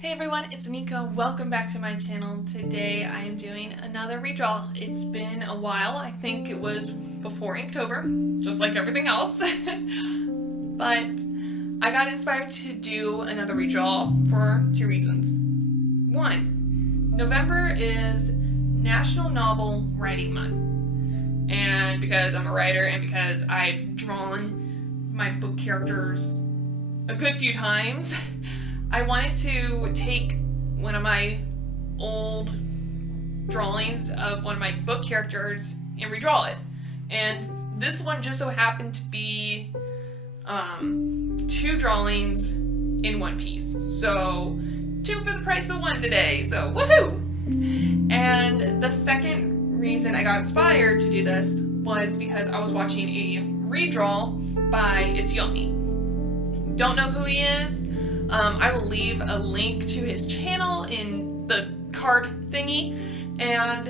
Hey everyone, it's Anico. Welcome back to my channel. Today I am doing another redraw. It's been a while. I think it was before Inktober, just like everything else. But I got inspired to do another redraw for two reasons. One, November is National Novel Writing Month. And because I'm a writer and because I've drawn my book characters a good few times, I wanted to take one of my old drawings of one of my book characters and redraw it. And this one just so happened to be two drawings in one piece. So two for the price of one today, so woohoo! And the second reason I got inspired to do this was because I was watching a redraw by It's Yomi. Don't know who he is. I will leave a link to his channel in the card thingy, and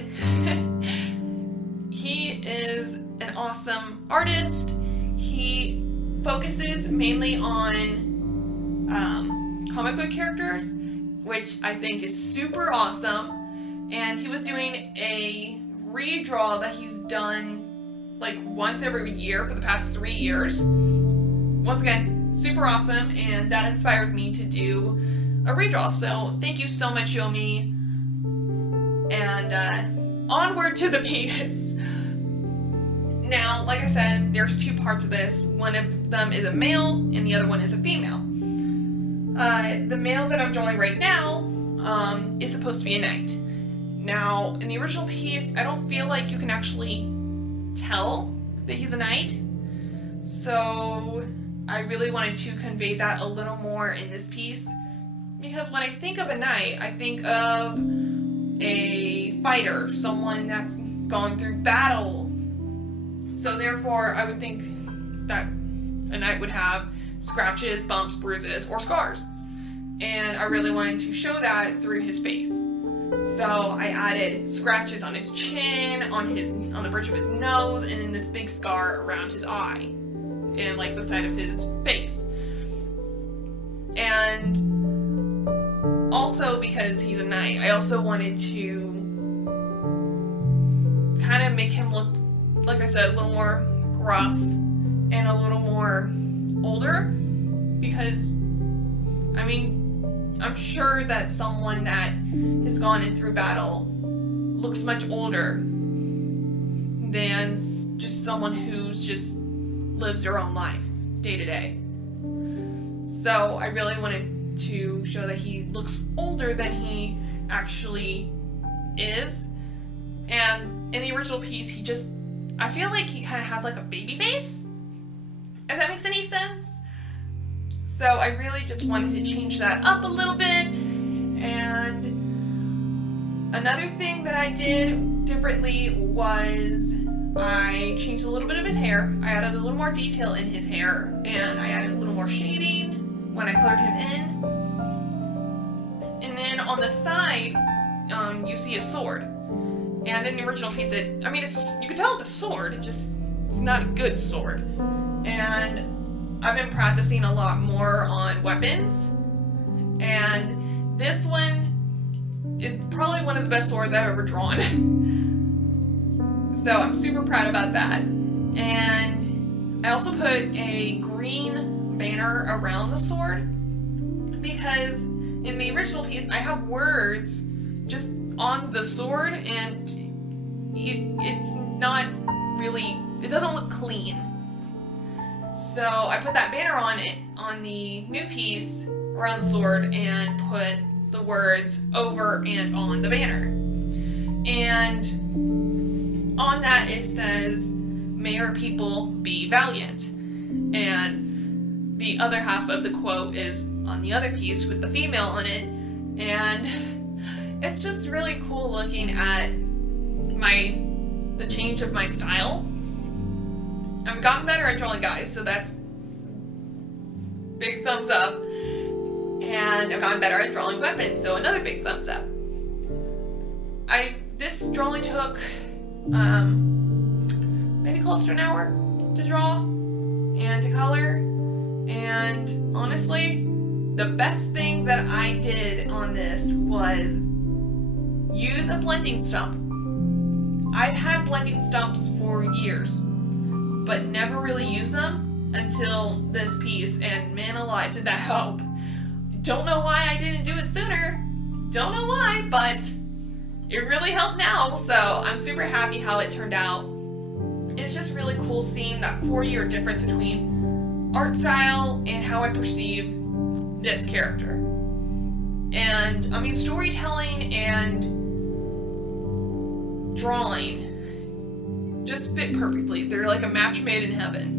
he is an awesome artist. He focuses mainly on comic book characters, which I think is super awesome, and he was doing a redraw that he's done like once every year for the past 3 years. Once again, super awesome, and that inspired me to do a redraw. So thank you so much, Yomi, and onward to the piece. Now, like I said, there's two parts of this. One of them is a male and the other one is a female. The male that I'm drawing right now is supposed to be a knight. Now, in the original piece, I don't feel like you can actually tell that he's a knight, so I really wanted to convey that a little more in this piece, because when I think of a knight, I think of a fighter, someone that's gone through battle. So therefore, I would think that a knight would have scratches, bumps, bruises, or scars. And I really wanted to show that through his face. So I added scratches on his chin, on the bridge of his nose, and then this big scar around his eye and like the side of his face. And also because he's a knight, I also wanted to kind of make him look, like I said, a little more gruff and a little more older, because I mean, I'm sure that someone that has gone in through battle looks much older than just someone who's just lives their own life day to day. So I really wanted to show that he looks older than he actually is. And in the original piece, I feel like he kind of has like a baby face, if that makes any sense. So I really just wanted to change that up a little bit. And another thing that I did differently was I changed a little bit of his hair. I added a little more detail in his hair, and I added a little more shading when I colored him in. And then on the side, you see a sword. And in the original piece, you can tell it's a sword, it's not a good sword. And I've been practicing a lot more on weapons, and this one is probably one of the best swords I've ever drawn. So I'm super proud about that. And I also put a green banner around the sword, because in the original piece I have words just on the sword, and it's not really, it doesn't look clean. So I put that banner on the new piece around the sword and put the words over and on the banner. And on that it says, "May our people be valiant." And the other half of the quote is on the other piece with the female on it. And it's just really cool looking at the change of my style. I've gotten better at drawing guys, so that's big thumbs up. And I've gotten better at drawing weapons, so another big thumbs up. This drawing took maybe close to an hour to draw and to color, and honestly, the best thing that I did on this was use a blending stump. I've had blending stumps for years, but never really used them until this piece, and man alive, did that help. Don't know why I didn't do it sooner. Don't know why, but it really helped now, so I'm super happy how it turned out. It's just really cool seeing that 4-year difference between art style and how I perceive this character. And, I mean, storytelling and drawing just fit perfectly. They're like a match made in heaven.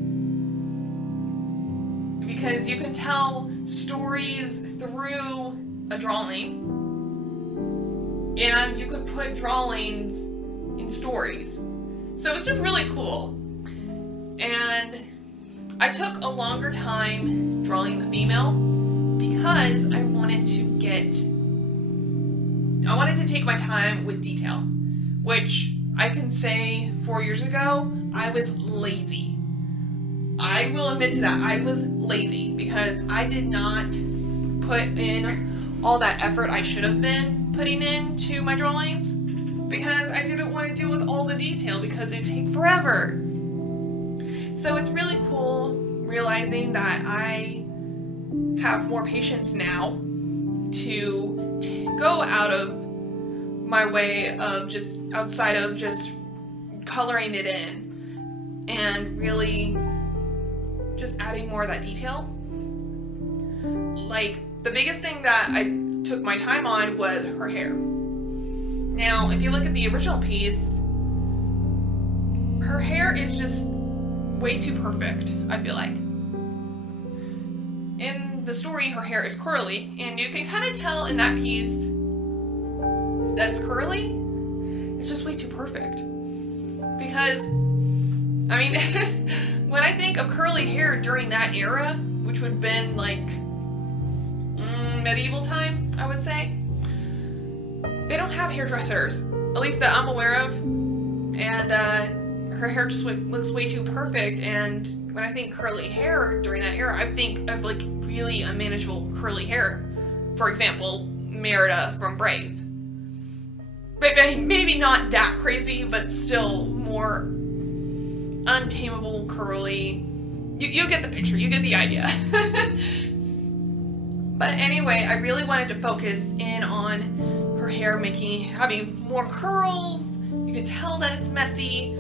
Because you can tell stories through a drawing, and you could put drawings in stories. So it's just really cool. And I took a longer time drawing the female because I wanted to take my time with detail, which I can say 4 years ago, I was lazy. I will admit to that, I was lazy because I did not put in all that effort I should have been putting into my drawings because I didn't want to deal with all the detail because it'd take forever. So it's really cool realizing that I have more patience now to go out of my way of just outside of just coloring it in and really just adding more of that detail. Like, the biggest thing that I took my time on was her hair. Now, if you look at the original piece, her hair is just way too perfect, I feel like. In the story, her hair is curly, and you can kind of tell in that piece that's curly. It's just way too perfect. Because, I mean, when I think of curly hair during that era, which would have been like medieval time, I would say, they don't have hairdressers, at least that I'm aware of, and her hair just looks way too perfect. And when I think curly hair during that era, I think of like really unmanageable curly hair. For example, Merida from Brave. But maybe not that crazy, but still more untamable curly. You get the picture, you get the idea. But anyway, I really wanted to focus in on her hair having more curls. You can tell that it's messy.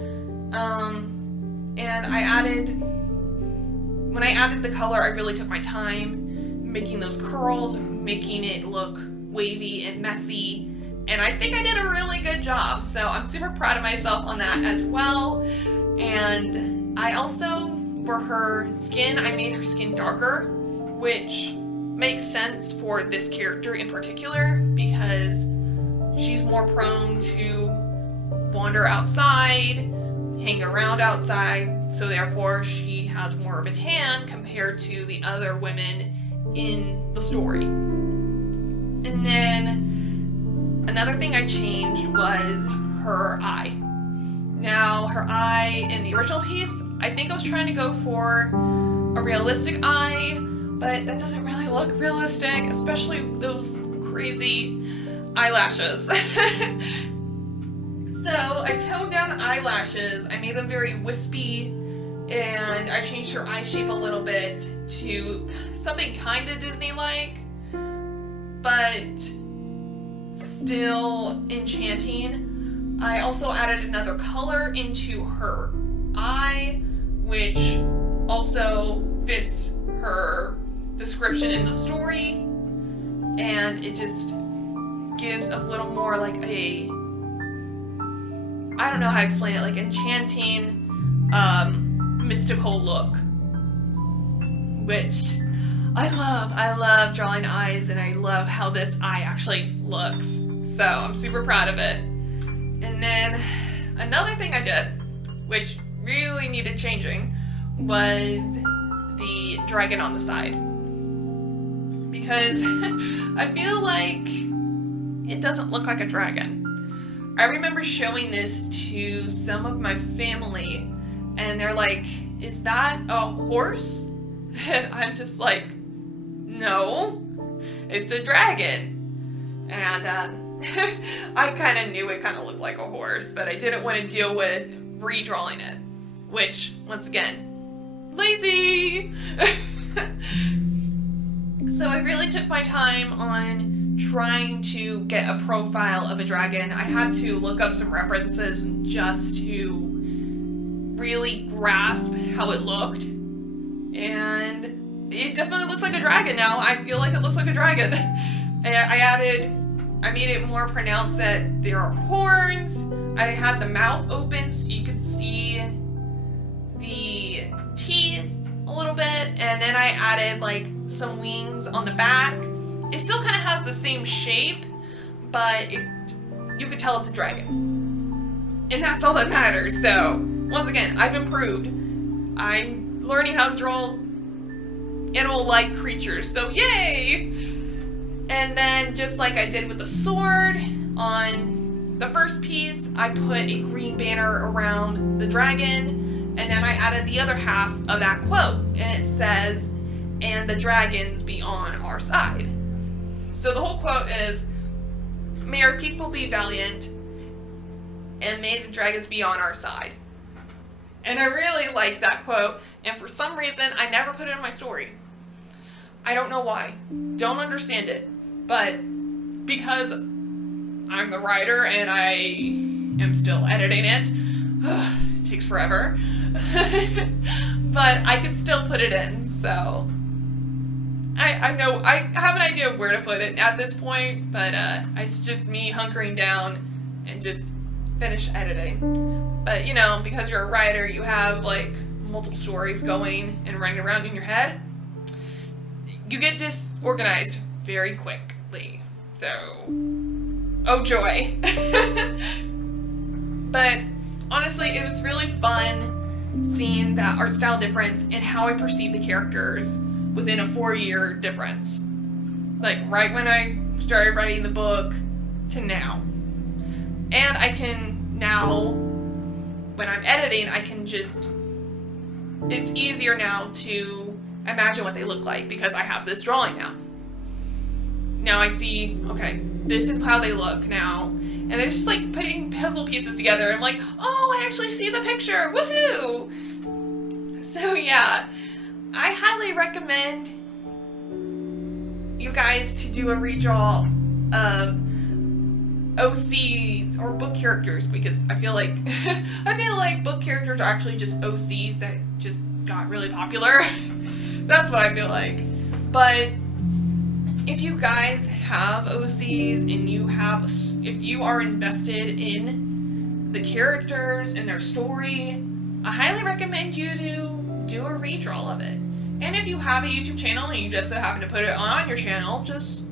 And when I added the color, I really took my time making those curls, making it look wavy and messy. And I think I did a really good job. So I'm super proud of myself on that as well. And I also, for her skin, I made her skin darker, which makes sense for this character in particular because she's more prone to wander outside, hang around outside, so therefore she has more of a tan compared to the other women in the story. And then another thing I changed was her eye. Now, her eye in the original piece, I think I was trying to go for a realistic eye, but that doesn't really look realistic, especially those crazy eyelashes. So I toned down the eyelashes, I made them very wispy, and I changed her eye shape a little bit to something kind of Disney-like, but still enchanting. I also added another color into her eye, which also fits her description in the story, and it just gives a little more like a, I don't know how to explain it, like enchanting, mystical look, which I love. I love drawing eyes, and I love how this eye actually looks, so I'm super proud of it. And then another thing I did, which really needed changing, was the dragon on the side. Because I feel like it doesn't look like a dragon. I remember showing this to some of my family, and they're like, "Is that a horse?" And I'm just like, "No, it's a dragon. And I kind of knew it kind of looked like a horse, but I didn't want to deal with redrawing it, which, once again, lazy. So I really took my time on trying to get a profile of a dragon. I had to look up some references just to really grasp how it looked. And it definitely looks like a dragon now. I feel like it looks like a dragon. I made it more pronounced that there are horns. I had the mouth open so you could see the teeth a little bit, and then I added like some wings on the back. It still kind of has the same shape, but you could tell it's a dragon. And that's all that matters. So, once again, I've improved. I'm learning how to draw animal-like creatures, so yay! And then, just like I did with the sword, on the first piece, I put a green banner around the dragon, and then I added the other half of that quote, and it says, "And the dragons be on our side." So the whole quote is, "May our people be valiant, and may the dragons be on our side." And I really like that quote, and for some reason, I never put it in my story. I don't know why. Don't understand it. But because I'm the writer and I am still editing it, it takes forever, but I can still put it in, so I know I have an idea of where to put it at this point, but it's just me hunkering down and just finish editing. But you know, because you're a writer, you have like multiple stories going and running around in your head. You get disorganized very quickly. So, oh joy. But honestly, it was really fun seeing that art style difference and how I perceive the characters within a 4-year difference. Like right when I started writing the book to now. And I can now, when I'm editing, I can just, it's easier now to imagine what they look like because I have this drawing now. Now I see, okay, this is how they look now. And they're just like putting puzzle pieces together. I'm like, oh, I actually see the picture, woohoo! So yeah, I highly recommend you guys to do a redraw of OCs or book characters, because I feel like book characters are actually just OCs that just got really popular. That's what I feel like. But if you guys have OCs and if you are invested in the characters and their story, I highly recommend you to do a redraw of it. And if you have a YouTube channel and you just so happen to put it on your channel, just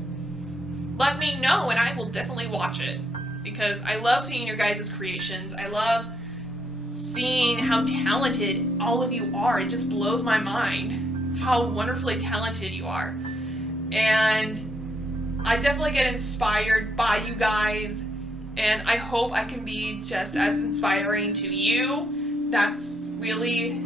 let me know and I will definitely watch it. Because I love seeing your guys' creations. I love seeing how talented all of you are. It just blows my mind how wonderfully talented you are. And I definitely get inspired by you guys, and I hope I can be just as inspiring to you. That's really,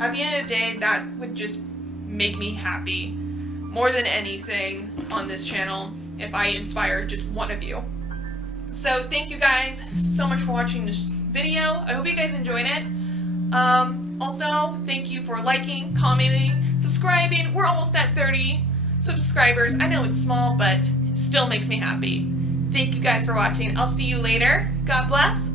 at the end of the day, that would just make me happy more than anything on this channel if I inspire just one of you. So thank you guys so much for watching this video. I hope you guys enjoyed it. Also, thank you for liking, commenting, subscribing. We're almost at 30 subscribers. I know it's small, but it still makes me happy. Thank you guys for watching. I'll see you later. God bless.